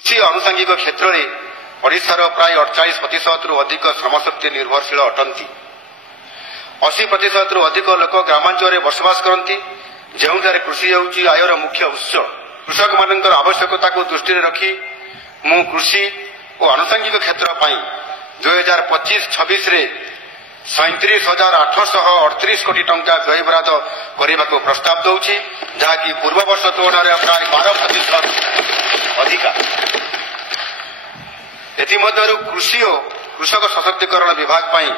କୃଷି ଆନୁଷଙ୍ଗିକ କ୍ଷେତ୍ରରେ ଓଡ଼ିଶାର ପ୍ରାୟ 48% ଅଧିକ ଶ୍ରମଶକ୍ତି ନିର୍ଭରଶୀଳ ଅଟନ୍ତି। 80% ଅଧିକ ଲୋକ ଗ୍ରାମାଞ୍ଚଳରେ ବସବାସ କରନ୍ତି, ଯେଉଁଠାରେ କୃଷି ହେଉଛି ଆୟର ମୁଖ୍ୟ ଉତ୍ସ। କୃଷକମାନଙ୍କର ଆବଶ୍ୟକତାକୁ ଦୃଷ୍ଟିରେ ରଖି ମୁଁ କୃଷି ଓ ଆନୁଷଙ୍ଗିକ କ୍ଷେତ୍ର ପାଇଁ 2025-26ରେ 37,838 କୋଟି ଟଙ୍କା ବ୍ୟୟବରାଦ କରିବାକୁ ପ୍ରସ୍ତାବ ଦେଉଛି, ଯାହାକି ପୂର୍ବବର୍ଷ ତୁଳନାରେ ପ୍ରାୟ 12% ଅଧିକା। ଏଥିମଧ୍ୟରୁ କୃଷି ଓ କୃଷକ ସଶକ୍ତିକରଣ ବିଭାଗ ପାଇଁ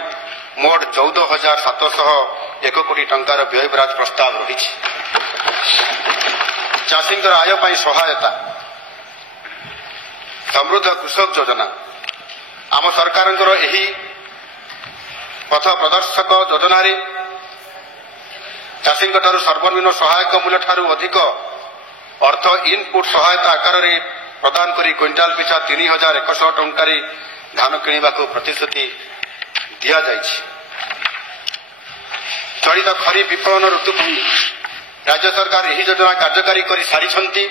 ମୋଟ 14,701 କୋଟି ଟଙ୍କାର ବ୍ୟୟବରାଦ ପ୍ରସ୍ତାବ ରହିଛି। ଚାଷୀଙ୍କର ଆୟ ପାଇଁ ସହାୟତା ସମୃଦ୍ଧ କୃଷକ ଯୋଜନା ଆମ ସରକାରଙ୍କର ଏହି ପଥ ପ୍ରଦର୍ଶକ ଯୋଜନାରେ ଚାଷୀଙ୍କଠାରୁ ସର୍ବନିମ୍ନ ସହାୟକ ମୂଲ୍ୟଠାରୁ ଅଧିକ ଅର୍ଥ ଇନପୁଟ୍ ସହାୟତା ଆକାରରେ ପ୍ରଦାନ କରି କ୍ୱିଣ୍ଟାଲ ପିଛା 3,100 ଟଙ୍କାରେ ଧାନ କିଣିବାକୁ ପ୍ରତିଶ୍ରୁତି ଦିଆଯାଇଛି। ଚଳିତ ଖରିଫ ବିପଣନ ଋତୁ ପାଇଁ ରାଜ୍ୟ ସରକାର ଏହି ଯୋଜନା କାର୍ଯ୍ୟକାରୀ କରି ସାରିଛନ୍ତି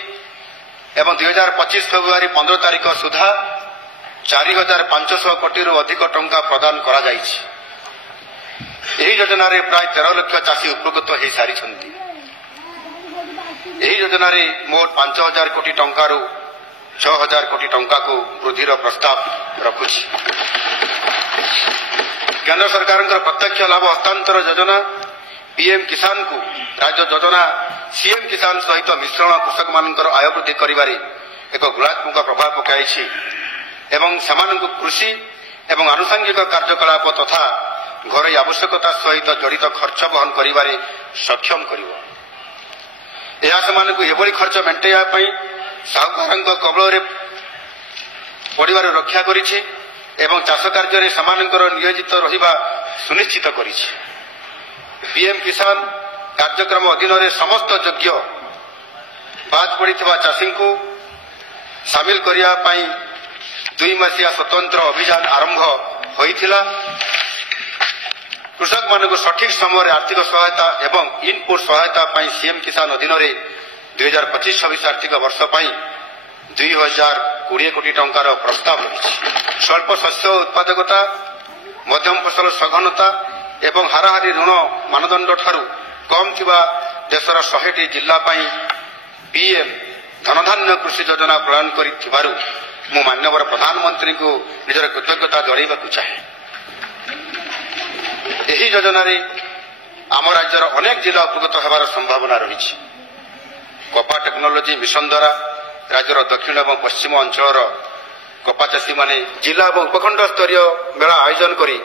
ଏବଂ 2025 ଫେବୃଆରୀ 15 ତାରିଖ ସୁଦ୍ଧା 4,500 କୋଟିରୁ ଅଧିକ ଟଙ୍କା ପ୍ରଦାନ କରାଯାଇଛି। ଏହି ଯୋଜନାରେ ପ୍ରାୟ 13 ଲକ୍ଷ ଚାଷୀ ଉପକୃତ ହୋଇସାରିଛନ୍ତି। ଏହି ଯୋଜନାରେ ମୋଟ 5,000 କୋଟି ଟଙ୍କାରୁ 6,000 କୋଟି ଟଙ୍କାକୁ ବୃଦ୍ଧିର ପ୍ରସ୍ତାବ ରଖୁଛି। କେନ୍ଦ୍ର ସରକାରଙ୍କର ପ୍ରତ୍ୟକ୍ଷ ଲାଭ ହସ୍ତାନ୍ତର ଯୋଜନା ପିଏମ୍ କିଷାନକୁ ରାଜ୍ୟ ଯୋଜନା ସିଏମ୍ କିଷାନ ସହିତ ମିଶ୍ରଣ କୃଷକମାନଙ୍କର ଆୟ ବୃଦ୍ଧି କରିବାରେ ଏକ ଗୁଣାତ୍ମକ ପ୍ରଭାବ ପକାଇଛି ଏବଂ ସେମାନଙ୍କୁ କୃଷି ଏବଂ ଆନୁଷଙ୍ଗିକ କାର୍ଯ୍ୟକଳାପ ତଥା ଘରୋଇ ଆବଶ୍ୟକତା ସହିତ ଜଡ଼ିତ ଖର୍ଚ୍ଚ ବହନ କରିବାରେ ସକ୍ଷମ କରିବ। ଏହା ସେମାନଙ୍କୁ ଏଭଳି ଖର୍ଚ୍ଚ ମେଣ୍ଟାଇବା ପାଇଁ ସାହୁକାରଙ୍କ କବଳରେ ପଡ଼ିବାରୁ ରକ୍ଷା କରିଛି ଏବଂ ଚାଷ କାର୍ଯ୍ୟରେ ସେମାନଙ୍କର ନିୟୋଜିତ ରହିବା ସୁନିଶ୍ଚିତ କରିଛି। ପିଏମ୍ କିଷାନ କାର୍ଯ୍ୟକ୍ରମ ଅଧୀନରେ ସମସ୍ତ ଯୋଗ୍ୟ ବାଦ ପଡ଼ିଥିବା ଚାଷୀଙ୍କୁ ସାମିଲ କରିବା ପାଇଁ 2 ମାସିଆ ସ୍ୱତନ୍ତ୍ର ଅଭିଯାନ ଆରମ୍ଭ ହୋଇଥିଲା। କୃଷକମାନଙ୍କୁ ସଠିକ୍ ସମୟରେ ଆର୍ଥିକ ସହାୟତା ଏବଂ ଇନପୁଟ୍ ସହାୟତା ପାଇଁ ସିଏମ୍ କିଷାନ ଅଧୀନରେ 2025-26 ଆର୍ଥିକ ବର୍ଷ ପାଇଁ 2,020 କୋଟି ଟଙ୍କାର ପ୍ରସ୍ତାବ ରହିଛି। ସ୍ୱଳ୍ପ ଶସ୍ୟ ଉତ୍ପାଦକତା, ମଧ୍ୟମ ଫସଲ ସଘନତା ଏବଂ ହାରାହାରି ଋଣ ମାନଦଣ୍ଡଠାରୁ କମ୍ ଥିବା ଦେଶର 100ଟି ଜିଲ୍ଲା ପାଇଁ ପିଏମ୍ ଧନଧାନ୍ୟ କୃଷି ଯୋଜନା ପ୍ରଣୟନ କରିଥିବାରୁ ମୁଁ ମାନ୍ୟବର ପ୍ରଧାନମନ୍ତ୍ରୀଙ୍କୁ ନିଜର କୃତଜ୍ଞତା ଜଣାଇବାକୁ ଚାହେଁ। ଏହି ଯୋଜନାରେ ଆମ ରାଜ୍ୟର ଅନେକ ଜିଲ୍ଲା ଉପକୃତ ହେବାର ସମ୍ଭାବନା ରହିଛି। କପା ଟେକ୍ନୋଲୋଜି ମିଶନ ଦ୍ୱାରା ରାଜ୍ୟର ଦକ୍ଷିଣ ଏବଂ ପଶ୍ଚିମ ଅଞ୍ଚଳର କପା ଚାଷୀମାନେ ଜିଲ୍ଲା ଏବଂ ଉପଖଣ୍ଡ ସ୍ତରୀୟ ମେଳା ଆୟୋଜନ କରି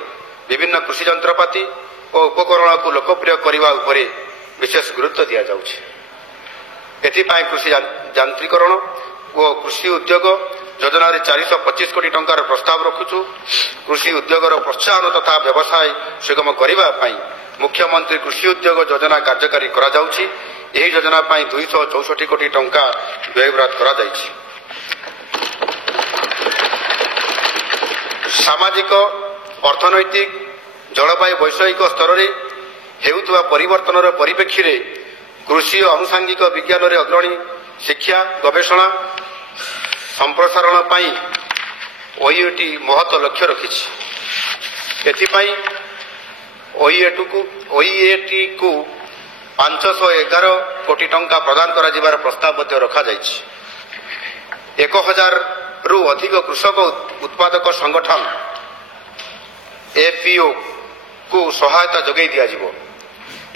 ବିଭିନ୍ନ କୃଷି ଯନ୍ତ୍ରପାତି ଓ ଉପକରଣକୁ ଲୋକପ୍ରିୟ କରିବା ଉପରେ ବିଶେଷ ଗୁରୁତ୍ୱ ଦିଆଯାଉଛି। ଏଥିପାଇଁ କୃଷି ଯାନ୍ତ୍ରିକରଣ ଓ କୃଷି ଉଦ୍ୟୋଗ ଯୋଜନାରେ 425 କୋଟି ଟଙ୍କାର ପ୍ରସ୍ତାବ ରଖୁଛୁ। କୃଷି ଉଦ୍ୟୋଗର ପ୍ରୋତ୍ସାହନ ତଥା ବ୍ୟବସାୟ ସୁଗମ କରିବା ପାଇଁ ମୁଖ୍ୟମନ୍ତ୍ରୀ କୃଷି ଉଦ୍ୟୋଗ ଯୋଜନା କାର୍ଯ୍ୟକାରୀ କରାଯାଉଛି। ଏହି ଯୋଜନା ପାଇଁ 264 କୋଟି ଟଙ୍କା ବ୍ୟୟବରାଦ କରାଯାଇଛି। ସାମାଜିକ, ଅର୍ଥନୈତିକ, ଜଳବାୟୁ ବୈଷୟିକ ସ୍ତରରେ ହେଉଥିବା ପରିବର୍ତ୍ତନର ପରିପ୍ରେକ୍ଷୀରେ କୃଷି ଓ ଆନୁଷଙ୍ଗିକ ବିଜ୍ଞାନରେ ଅଗ୍ରଣୀ ଶିକ୍ଷା ଗବେଷଣା ସମ୍ପ୍ରସାରଣ ପାଇଁ ଓଇଏଟି ମହତ ଲକ୍ଷ୍ୟ ରଖିଛି। ଏଥିପାଇଁ ଓଇଏଟିକୁ 511 କୋଟି ଟଙ୍କା ପ୍ରଦାନ କରାଯିବାର ପ୍ରସ୍ତାବ ମଧ୍ୟ ରଖାଯାଇଛି। 1,000ରୁ ଅଧିକ କୃଷକ ଉତ୍ପାଦକ ସଂଗଠନ ଏଫ୍ପିଓକୁ ସହାୟତା ଯୋଗାଇ ଦିଆଯିବ।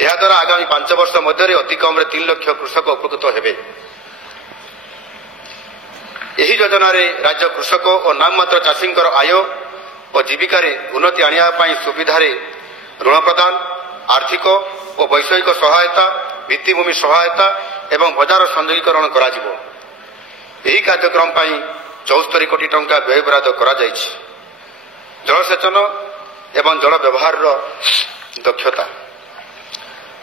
ଏହାଦ୍ୱାରା ଆଗାମୀ 5 ବର୍ଷ ମଧ୍ୟରେ ଅତି କମ୍ରେ 3 ଲକ୍ଷ କୃଷକ ଉପକୃତ ହେବେ। ଏହି ଯୋଜନାରେ ରାଜ୍ୟ କୃଷକ ଓ ନାମମାତ୍ର ଚାଷୀଙ୍କର ଆୟ ଓ ଜୀବିକାରେ ଉନ୍ନତି ଆଣିବା ପାଇଁ ସୁବିଧାରେ ଋଣ ପ୍ରଦାନ, ଆର୍ଥିକ ଓ ବୈଷୟିକ ସହାୟତା, ଭିତ୍ତିଭୂମି ସହାୟତା ଏବଂ ବଜାର ସଂଯୋଗୀକରଣ କରାଯିବ। ଏହି କାର୍ଯ୍ୟକ୍ରମ ପାଇଁ 74 କୋଟି ଟଙ୍କା ବ୍ୟୟବରାଦ କରାଯାଇଛି। ଜଳସେଚନ ଏବଂ ଜଳ ବ୍ୟବହାରର ଦକ୍ଷତା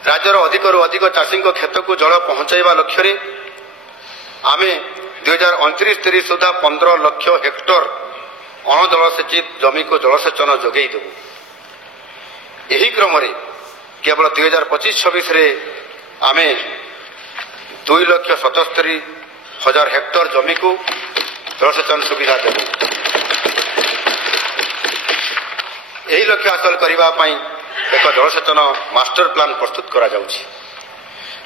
ରାଜ୍ୟର ଅଧିକରୁ ଅଧିକ ଚାଷୀଙ୍କ କ୍ଷେତ୍ରକୁ ଜଳ ପହଞ୍ଚାଇବା ଲକ୍ଷ୍ୟରେ ଆମେ 2029-30 ସୁଦ୍ଧା 15 ଲକ୍ଷ ହେକ୍ଟର ଅଣଜଳସେଚିତ ଜମିକୁ ଜଳସେଚନ ଯୋଗାଇ ଦେବୁ। ଏହି କ୍ରମରେ କେବଳ 2025-26ରେ ଆମେ 2,77,000 ହେକ୍ଟର ଜମିକୁ ଜଳସେଚନ ସୁବିଧା ଦେବୁ। ଏହି ଲକ୍ଷ୍ୟ ହାସଲ କରିବା ପାଇଁ ଏକ ଜଳସେଚନ ମାଷ୍ଟର ପ୍ଲାନ ପ୍ରସ୍ତୁତ କରାଯାଉଛି।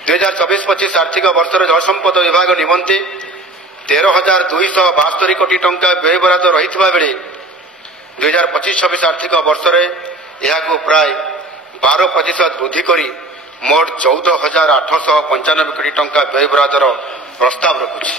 2024-25 ଆର୍ଥିକ ବର୍ଷରେ ଜଳସମ୍ପଦ ବିଭାଗ ନିମନ୍ତେ 13,272 କୋଟି ଟଙ୍କା ବ୍ୟୟବରାଦ ରହିଥିବା ବେଳେ 2025-26 ଆର୍ଥିକ ବର୍ଷରେ ଏହାକୁ ପ୍ରାୟ 12% ବୃଦ୍ଧି କରି ମୋଟ 14,895 କୋଟି ଟଙ୍କା ବ୍ୟୟବରାଦର ପ୍ରସ୍ତାବ ରଖୁଛି।